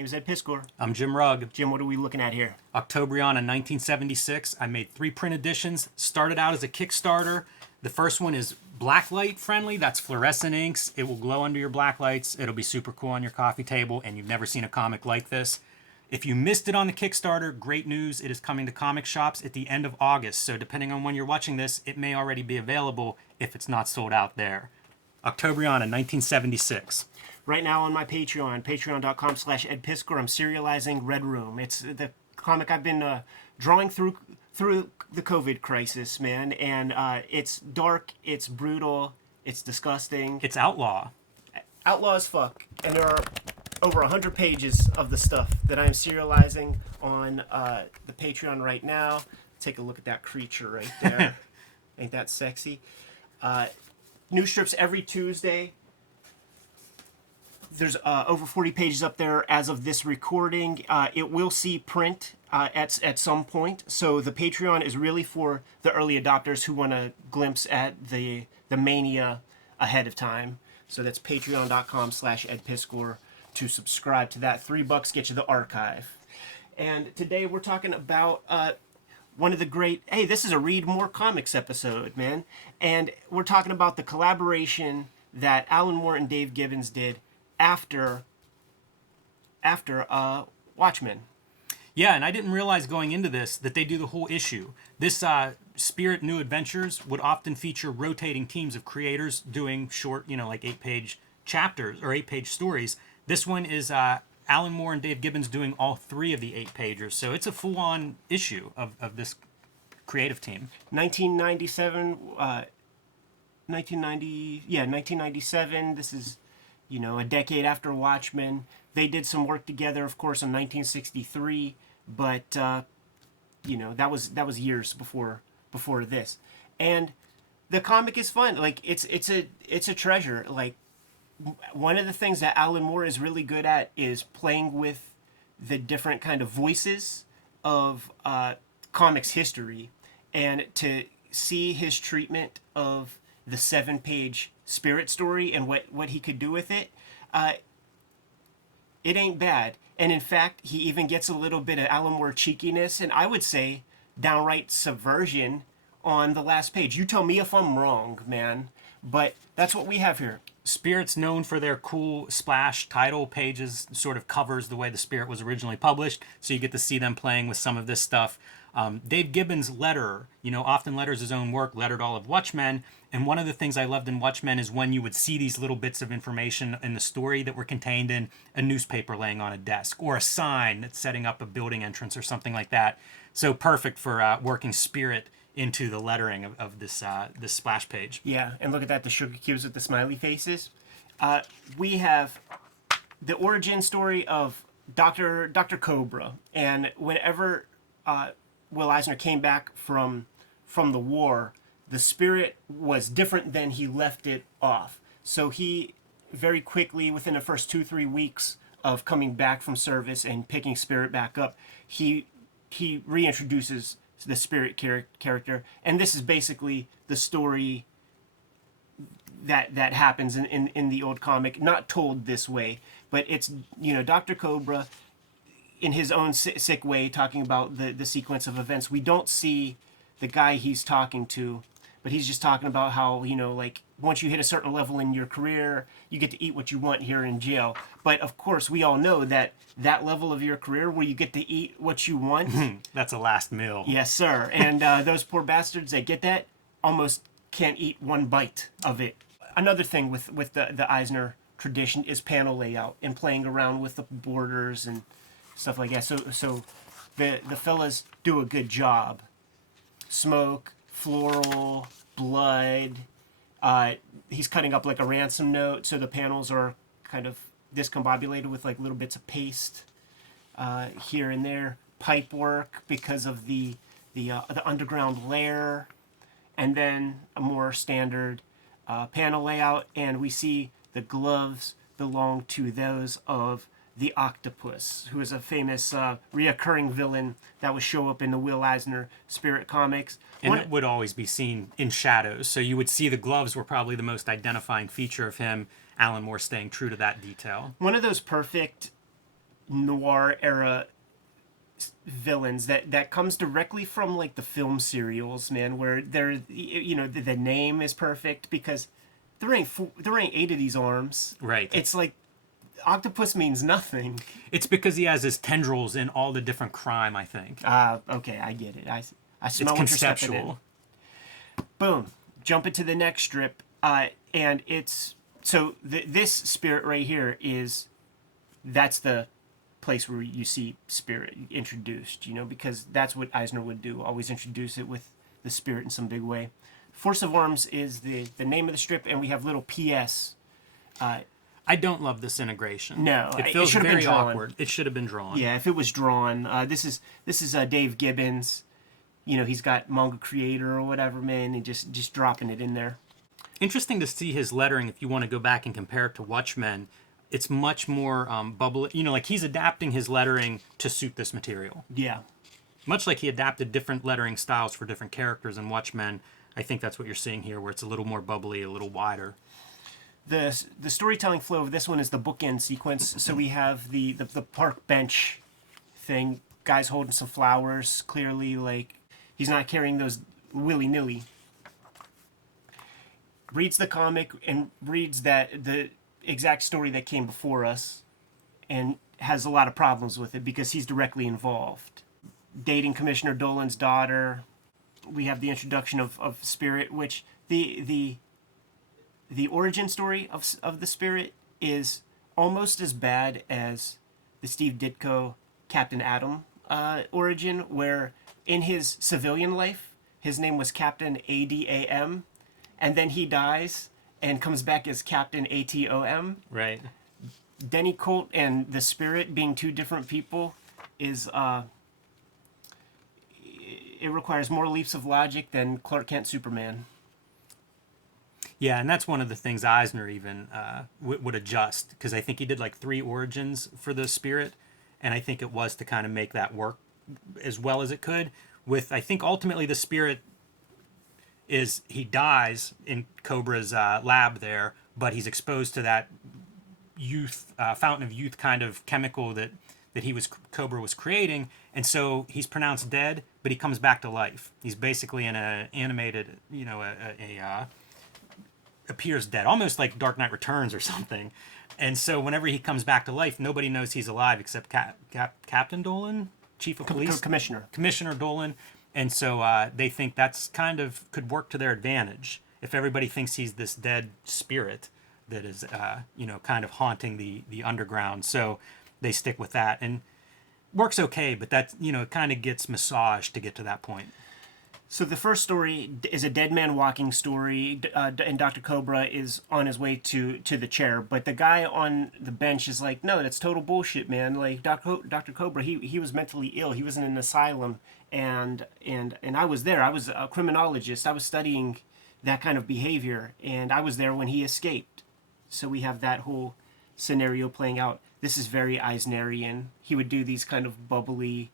name's Ed Piskor. I'm Jim Rugg. Jim, what are we looking at here? Octobrion in 1976. I made 3 print editions. Started out as a Kickstarter. The first one is blacklight friendly. That's fluorescent inks. It will glow under your blacklights. It'll be super cool on your coffee table, and you've never seen a comic like this. If you missed it on the Kickstarter, great news. It is coming to comic shops at the end of August. So depending on when you're watching this, it may already be available if it's not sold out there. Octobrion in 1976. Right now on my Patreon, patreon.com/Ed Piskor, I'm serializing Red Room. It's the comic I've been drawing through the COVID crisis, man. And it's dark, it's brutal, it's disgusting. It's outlaw. Outlaw as fuck. And there are over 100 pages of the stuff that I'm serializing on the Patreon right now. Take a look at that creature right there. Ain't that sexy? New strips every Tuesday. There's over 40 pages up there as of this recording. It will see print at some point. So the Patreon is really for the early adopters who want a glimpse at the mania ahead of time. So that's patreon.com/Ed Piskor to subscribe to that. $3 get you the archive. And today we're talking about one of the great... Hey, this is a Read More Comics episode, man. And we're talking about the collaboration that Alan Moore and Dave Gibbons did after Watchmen. Yeah, and I didn't realize going into this that they do the whole issue. This Spirit New Adventures would often feature rotating teams of creators doing short, like 8-page chapters or 8-page stories. This one is Alan Moore and Dave Gibbons doing all 3 of the 8-pagers. So it's a full-on issue of this creative team. 1997. This is, a decade after Watchmen. They did some work together, of course, in 1963, but that was years before this. And the comic is fun. Like it's a treasure. Like one of the things that Alan Moore is really good at is playing with the different kind of voices of comics history, and to see his treatment of the 7-page Spirit story and what he could do with it, it ain't bad. And in fact, he even gets a little bit of Alan Moore cheekiness, and I would say downright subversion on the last page. You tell me if I'm wrong, man, but that's what we have here. Spirit's known for their cool splash title pages, sort of covers the way the Spirit was originally published, so you get to see them playing with some of this stuff. Dave Gibbons' letterer, often letters his own work, lettered all of Watchmen, and one of the things I loved in Watchmen is when you would see these little bits of information in the story that were contained in a newspaper laying on a desk, or a sign that's setting up a building entrance or something like that. So perfect for working Spirit into the lettering of this splash page. Yeah, and look at that, the sugar cubes with the smiley faces. We have the origin story of Dr. Cobra, and whenever Will Eisner came back from the war, the Spirit was different than he left it off. So he very quickly, within the first 2-3 weeks of coming back from service and picking Spirit back up, he reintroduces the Spirit character, and this is basically the story that happens in the old comic, not told this way, but it's Dr. Cobra in his own sick way talking about the sequence of events. We don't see the guy he's talking to, but he's just talking about how once you hit a certain level in your career, you get to eat what you want here in jail. But of course, we all know that level of your career where you get to eat what you want, that's a last meal. Yes, sir. And those poor bastards that get that almost can't eat one bite of it. Another thing with the Eisner tradition is panel layout and playing around with the borders and stuff like that. So the fellas do a good job. Smoke, floral, blood. He's cutting up like a ransom note, so the panels are kind of discombobulated with like little bits of paste here and there. Pipe work because of the underground lair, and then a more standard panel layout, and we see the gloves belong to those of the Octopus, who is a famous reoccurring villain that would show up in the Will Eisner Spirit comics. And it would always be seen in shadows, so you would see the gloves were probably the most identifying feature of him. Alan Moore staying true to that detail. One of those perfect noir era villains that comes directly from like the film serials, man, where they're, you know, the name is perfect because there ain't 8 of these arms. Right. It's like octopus means nothing. It's because he has his tendrils in all the different crime, I think. Okay, I get it. I smell It's what you're stepping in. conceptual. Boom. Jump into the next strip, and it's so this spirit right here that's the place where you see spirit introduced, you know, because that's what Eisner would do, always introduce it with the spirit in some big way. Force of Arms is the name of the strip, and we have little PS. I don't love this integration. No, it it feels should have been very drawn. awkward. It should have been drawn. Yeah, if it was drawn. This is Dave Gibbons. You know, he's got manga creator or whatever, man, and just dropping it in there. Interesting to see his lettering. If you want to go back and compare it to Watchmen, it's much more bubbly. You know, like he's adapting his lettering to suit this material. Yeah. Much like he adapted different lettering styles for different characters in Watchmen, I think that's what you're seeing here, where it's a little more bubbly, a little wider. The storytelling flow of this one is the bookend sequence. So we have the park bench thing, guys holding some flowers, clearly like he's not carrying those willy-nilly. Reads the comic and reads the exact story that came before us and has a lot of problems with it because he's directly involved. Dating Commissioner Dolan's daughter. We have the introduction of Spirit, which the origin story of the Spirit is almost as bad as the Steve Ditko Captain Atom origin, where in his civilian life, his name was Captain ADAM, and then he dies and comes back as Captain ATOM. Right. Denny Colt and the Spirit being two different people is it requires more leaps of logic than Clark Kent Superman. Yeah, and that's one of the things Eisner even would adjust, because I think he did like 3 origins for the Spirit, and I think it was to kind of make that work as well as it could. With, I think ultimately the Spirit is, he dies in Cobra's lab there, but he's exposed to that youth, fountain of youth kind of chemical that Cobra was creating, and so he's pronounced dead, but he comes back to life. He's basically in an animated, you know, appears dead, almost like Dark Knight Returns or something. And so whenever he comes back to life, nobody knows he's alive except Captain Dolan, Chief of Police, Commissioner Dolan. And so they think that's kind of could work to their advantage if everybody thinks he's this dead spirit that is, you know, kind of haunting the underground. So they stick with that, and works okay, but that, you know, it kind of gets massaged to get to that point. So the first story is a dead man walking story, and Dr. Cobra is on his way to the chair, but the guy on the bench is like, no, that's total bullshit, man. Like Dr. Cobra, he was mentally ill. He was in an asylum, and I was there. I was a criminologist. I was studying that kind of behavior, and I was there when he escaped. So we have that whole scenario playing out. This is very Eisnerian. He would do these kind of bubbly,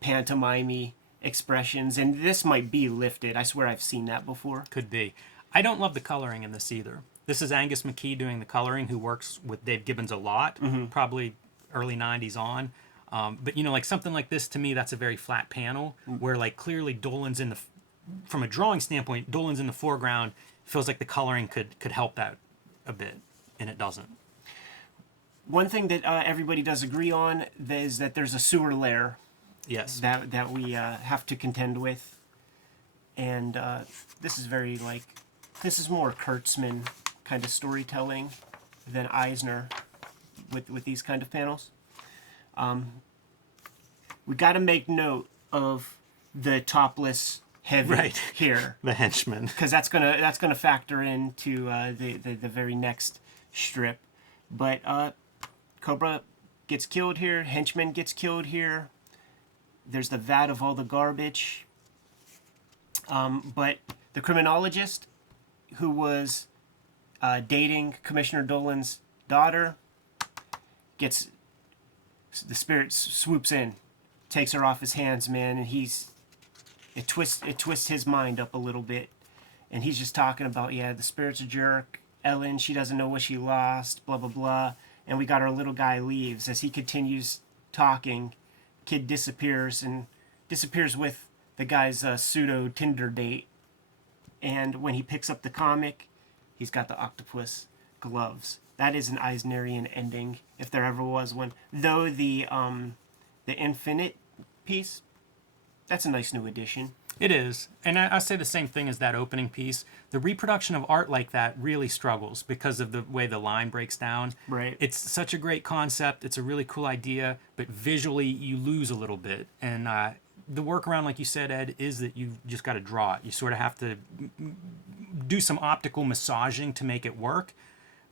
pantomime-y expressions, and this might be lifted. I swear I've seen that before. Could be. I don't love the coloring in this either. This is Angus McKee doing the coloring, who works with Dave Gibbons a lot, probably early 90s on. But, you know, like something like this, to me, that's a very flat panel, where, like, clearly Dolan's in the, from a drawing standpoint, Dolan's in the foreground. Feels like the coloring could help that a bit, and it doesn't. One thing that everybody does agree on is that there's a sewer lair. Yes. That we have to contend with, and this is very like, this is more Kurtzman kind of storytelling than Eisner with these kind of panels. We got to make note of the topless heavy here, the henchman, because that's gonna factor into the very next strip. But Cobra gets killed here. Henchman gets killed here. There's the vat of all the garbage. But the criminologist who was dating Commissioner Dolan's daughter gets, the Spirit swoops in, takes her off his hands, man, and it twists his mind up a little bit, and he's just talking about, yeah, the Spirit's a jerk. Ellen, she doesn't know what she lost, blah blah blah, and we got our little guy leaves. As he continues talking, kid disappears and disappears with the guy's pseudo Tinder date. And when he picks up the comic, he's got the octopus gloves. That is an Eisnerian ending, if there ever was one. Though the Infinite piece, that's a nice new addition. It is. And I say the same thing as that opening piece. The reproduction of art like that really struggles because of the way the line breaks down. Right. It's such a great concept. It's a really cool idea, but visually you lose a little bit. And the workaround, like you said, Ed, is that you've just got to draw it. You sort of have to do some optical massaging to make it work,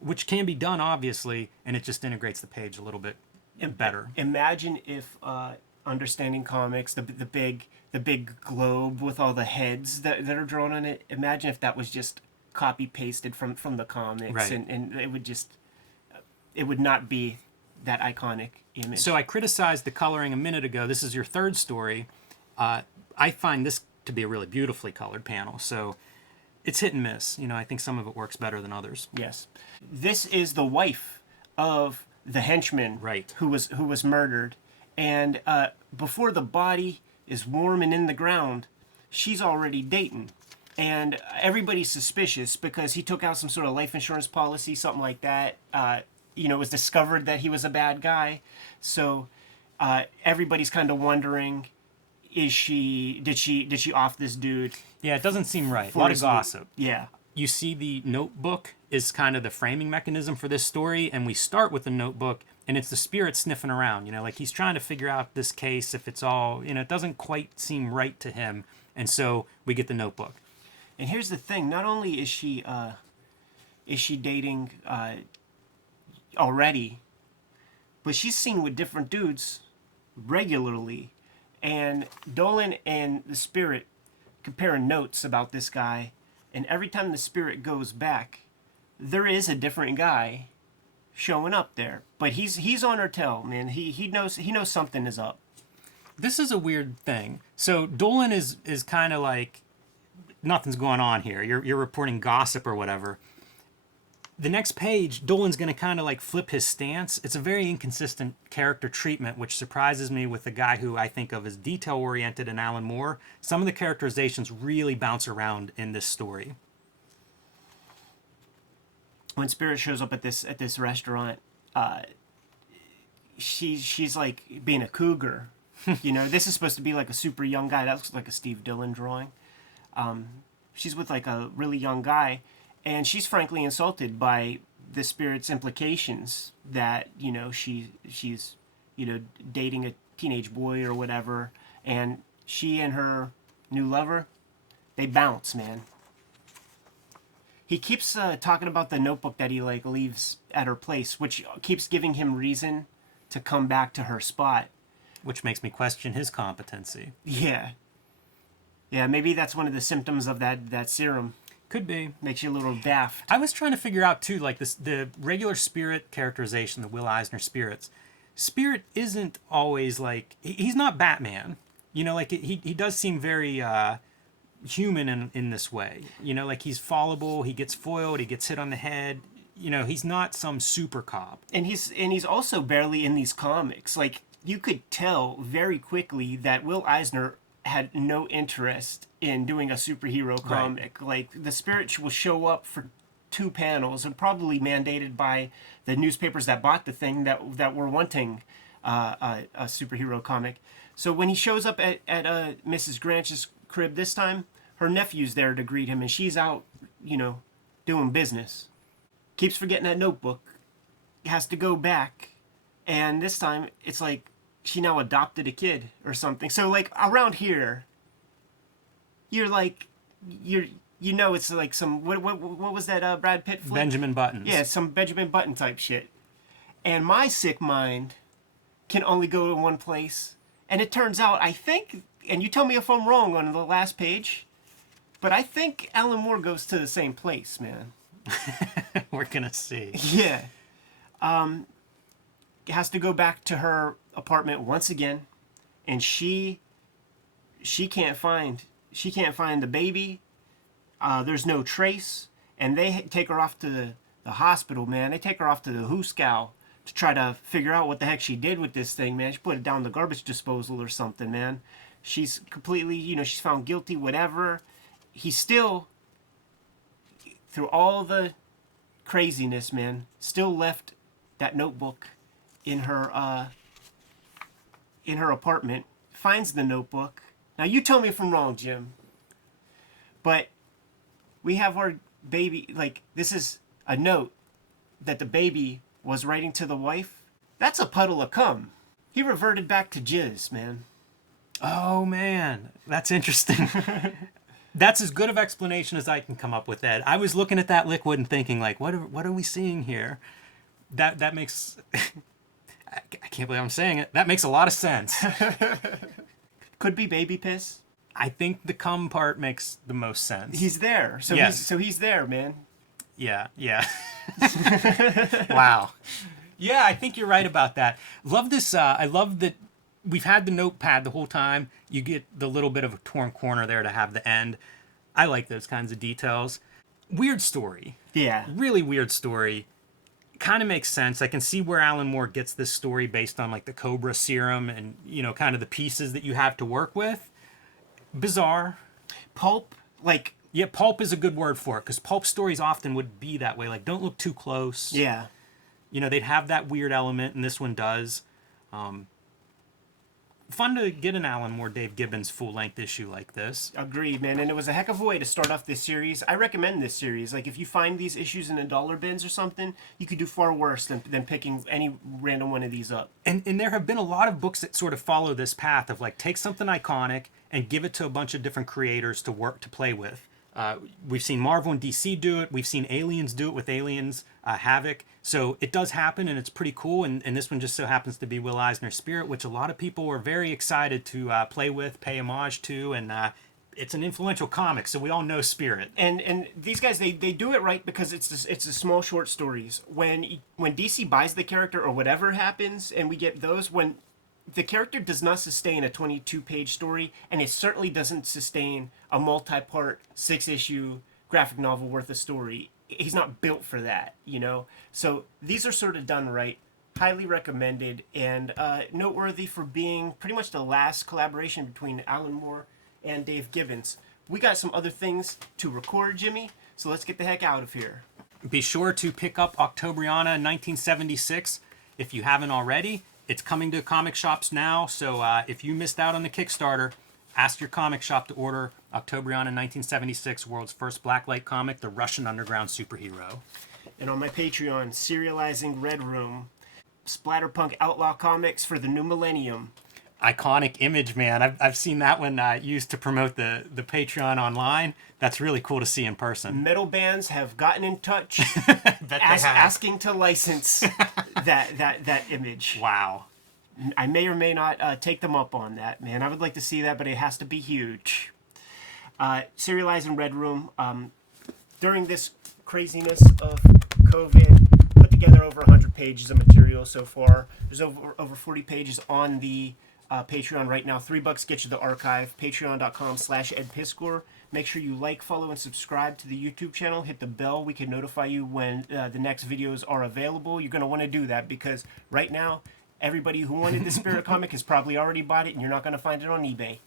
which can be done, obviously, and it just integrates the page a little bit better. Imagine if Understanding Comics, the big globe with all the heads that are drawn on it, imagine if that was just copy pasted from the comics, right. and it would not be that iconic image. So I criticized the coloring a minute ago. This is your third story. I find this to be a really beautifully colored panel. So it's hit and miss. You know, I think some of it works better than others. Yes. This is the wife of the henchman, right, who was murdered, and before the body is warm and in the ground, she's already dating, and everybody's suspicious because he took out some sort of life insurance policy, something like that. It was discovered that he was a bad guy, so everybody's kind of wondering, did she off this dude? Yeah, it doesn't seem right. A lot of gossip. Yeah. You see, the notebook is kind of the framing mechanism for this story, and we start with the notebook, and it's the spirit sniffing around, like he's trying to figure out this case, if it's all, it doesn't quite seem right to him, and so we get the notebook. And here's the thing, not only is she dating already, but she's seen with different dudes regularly, and Dolan and the spirit comparing notes about this guy, and every time the spirit goes back, there is a different guy showing up there. But he's on her tail, man. He knows something is up. This is a weird thing. So Dolan is kind of like, nothing's going on here. You're reporting gossip or whatever. The next page, Dolan's going to kind of like flip his stance. It's a very inconsistent character treatment, which surprises me with a guy who I think of as detail-oriented in Alan Moore. Some of the characterizations really bounce around in this story. When Spirit shows up at this restaurant, she's like being a cougar. This is supposed to be like a super young guy. That looks like a Steve Dillon drawing. She's with like a really young guy. And she's frankly insulted by the spirit's implications that, she's, dating a teenage boy or whatever. And she and her new lover, they bounce, man. He keeps talking about the notebook that he leaves at her place, which keeps giving him reason to come back to her spot. Which makes me question his competency. Yeah. Yeah, maybe that's one of the symptoms of that serum. Could be. Makes you a little daft. I was trying to figure out, too, like the regular spirit characterization, the Will Eisner spirits. Spirit isn't always like... He's not Batman. He does seem very human in this way. Like he's fallible, he gets foiled, he gets hit on the head. He's not some super cop. And he's also barely in these comics. Like, you could tell very quickly that Will Eisner had no interest in doing a superhero comic. Right. Like, the spirit will show up for 2 panels, and probably mandated by the newspapers that bought the thing that were wanting a superhero comic. So when he shows up at Mrs. Granch's crib this time, her nephew's there to greet him, and she's out, doing business. Keeps forgetting that notebook. Has to go back, and this time it's like she now adopted a kid or something. So like around here, it's like some what was that Brad Pitt flick? Benjamin Buttons. Yeah, some Benjamin Button type shit. And my sick mind can only go to one place. And it turns out, I think, and you tell me if I'm wrong on the last page, but I think Alan Moore goes to the same place, man. We're gonna see. Yeah. Has to go back to her apartment once again, and she can't find the baby. There's no trace, and they take her off to the hospital, man. They take her off to the Hooskow to try to figure out what the heck she did with this thing, man. She put it down the garbage disposal or something, man. She's completely, she's found guilty, whatever. He still, through all the craziness, man, still left that notebook in her apartment. Finds the notebook. Now you tell me if I'm wrong, Jim. But we have our baby, like, this is a note that the baby was writing to the wife. That's a puddle of cum. He reverted back to jizz, man. Oh man, that's interesting. That's as good of explanation as I can come up with, Ed. I was looking at that liquid and thinking, like, what are we seeing here? That makes I can't believe I'm saying it. That makes a lot of sense. Could be baby piss. I think the cum part makes the most sense. He's there. So Yes. he's there, man. Yeah. Wow. Yeah, I think you're right about that. Love this. I love that we've had the notepad the whole time. You get the little bit of a torn corner there to have the end. I like those kinds of details. Weird story. Yeah. Really weird story. Kind of makes sense. I can see where Alan Moore gets this story based on like the Cobra serum and, kind of the pieces that you have to work with. Bizarre. Pulp, like... Yeah, pulp is a good word for it, because pulp stories often would be that way. Like, don't look too close. Yeah. They'd have that weird element, and this one does. Fun to get an Alan Moore, Dave Gibbons full-length issue like this. Agreed, man. And it was a heck of a way to start off this series. I recommend this series. Like, if you find these issues in $1 bins or something, you could do far worse than picking any random one of these up. And there have been a lot of books that sort of follow this path of, like, take something iconic and give it to a bunch of different creators to play with. We've seen Marvel and DC do it. We've seen Aliens do it with Aliens, Havoc. So it does happen, and it's pretty cool. And this one just so happens to be Will Eisner's Spirit, which a lot of people were very excited to play with, pay homage to, and it's an influential comic, so we all know Spirit. And these guys, they do it right because it's the small short stories. When DC buys the character or whatever happens, and we get those, when the character does not sustain a 22-page story, and it certainly doesn't sustain a multi-part 6-issue graphic novel worth of story. He's not built for that, So these are sort of done right. Highly recommended, and noteworthy for being pretty much the last collaboration between Alan Moore and Dave Gibbons. We got some other things to record, Jimmy, so let's get the heck out of here. Be sure to pick up Octobriana 1976 if you haven't already. It's coming to comic shops now, so if you missed out on the Kickstarter, ask your comic shop to order Octobriana 1976, world's first blacklight comic, the Russian underground superhero. And on my Patreon, Serializing Red Room, Splatterpunk Outlaw Comics for the New Millennium. Iconic image, man. I've seen that one used to promote the Patreon online. That's really cool to see in person. Metal bands have gotten in touch have. asking to license that image. Wow. I may or may not take them up on that, man. I would like to see that, but it has to be huge. Serializing Red Room. During this craziness of COVID, put together over 100 pages of material so far. There's over 40 pages on the Patreon right now. $3 gets you the archive. Patreon.com/EdPiskor. Make sure you like, follow, and subscribe to the YouTube channel. Hit the bell. We can notify you when the next videos are available. You're going to want to do that because right now, everybody who wanted the Spirit comic has probably already bought it, and you're not going to find it on eBay.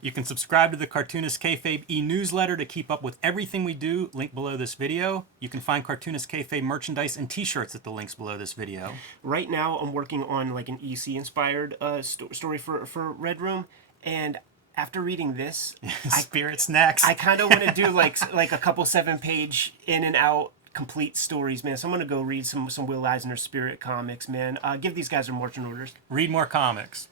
You can subscribe to the Cartoonist Kayfabe e-newsletter to keep up with everything we do, link below this video. You can find Cartoonist Kayfabe merchandise and t-shirts at the links below this video. Right now, I'm working on like an EC-inspired story for Red Room, and after reading this, Spirit's next. I kind of want to do like a couple 7-page in and out complete stories, man. So I'm gonna go read some Will Eisner Spirit comics, man. Give these guys their marching orders. Read more comics.